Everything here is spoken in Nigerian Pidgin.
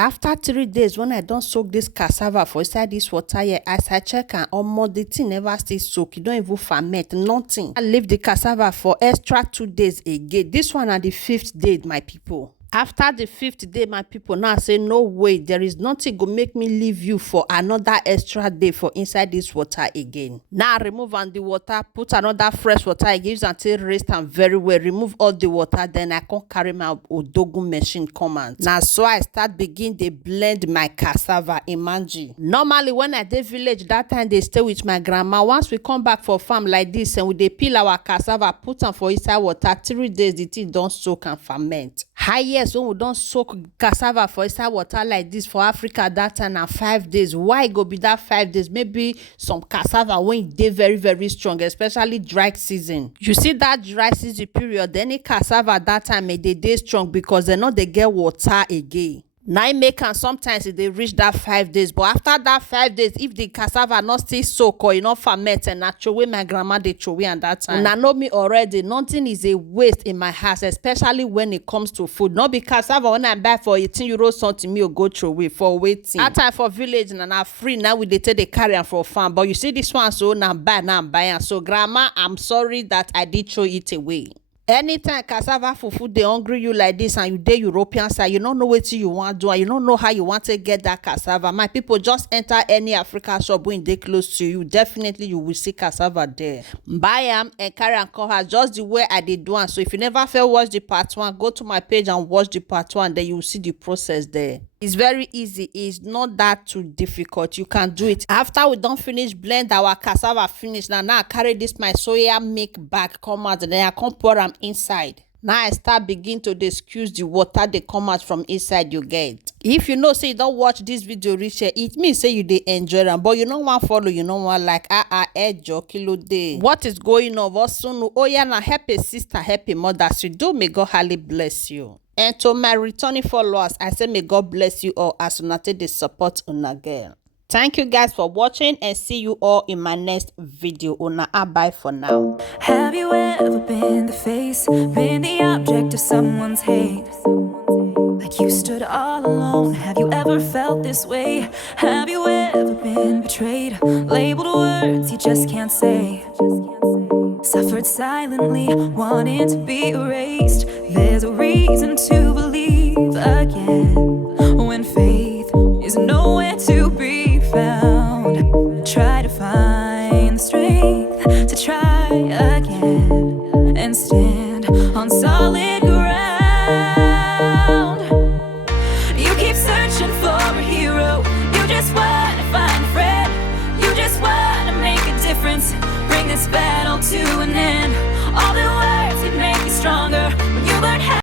After 3 days when I don't soak this cassava for inside this water here, as I check am, omo, the thing never still soak. You don't even ferment, nothing. I leave the cassava for extra 2 days again. This one na the 5th day, my people. After the 5th day, my people, now say no way, there is nothing go make me leave you for another extra day for inside this water again. Now remove am the water, put another fresh water again, use until rest am very well, remove all the water, then I come carry my odogun machine come out. Now so I start begin dey blend my cassava. Imagine normally when I dey village that time they stay with my grandma. Once we come back for farm like this and we dey peel our cassava, put am for inside water, 3 days the thing don soak and ferment. Yes, when we don't soak cassava for inside water like this for Africa that time na 5 days. Why it go be that 5 days? Maybe some cassava when they very strong, especially dry season. You see that dry season period, any cassava that time may they strong because they know they get water again. Now I make am sometimes they reach that 5 days, but after that 5 days, if the cassava not still soak or not ferment, and na throw away my grandma dey throw away and that time. Una know me already, nothing is a waste in my house, especially when it comes to food. Not be cassava when I buy for 18 euro something me or go throw away for waiting. That time for village and na free now we dey take the carry am for farm, but you see this one so now I'm buying. So grandma, I'm sorry that I did throw it away. Anytime cassava fufu dey hungry you like this and you dey European side, you don't know what you want to do and you don't know how you want to get that cassava. My people, just enter any Africa shop when they close to you. Definitely you will see cassava there. Buy am and carry am come house just the way I did do am. So if you never feel watch the part 1, go to my page and watch the part 1. Then you will see the process there. It's very easy. It's not that too difficult. You can do it. After we don't finish blend our cassava finish, now I carry this my soya milk bag come out and then I come pour them inside. Now I start begin to excuse the water they come out from inside you get. If you know say you don't watch this video reach here, it means say you dey enjoy them, but you don't want follow, you don't want like ejo kilo day. What is going on? Oh yeah, now help a sister, help a mother. So do may God highly bless you. And to my returning followers, I say may God bless you all as una take the support una girl. Thank you guys for watching and see you all in my next video. Una bye for now. Have you ever been the face, been the object of someone's hate? Like you stood all alone. Have you ever felt this way? Have you ever been betrayed, labeled words you just can't say? Suffered silently, wanting to be erased. There's a reason to believe again.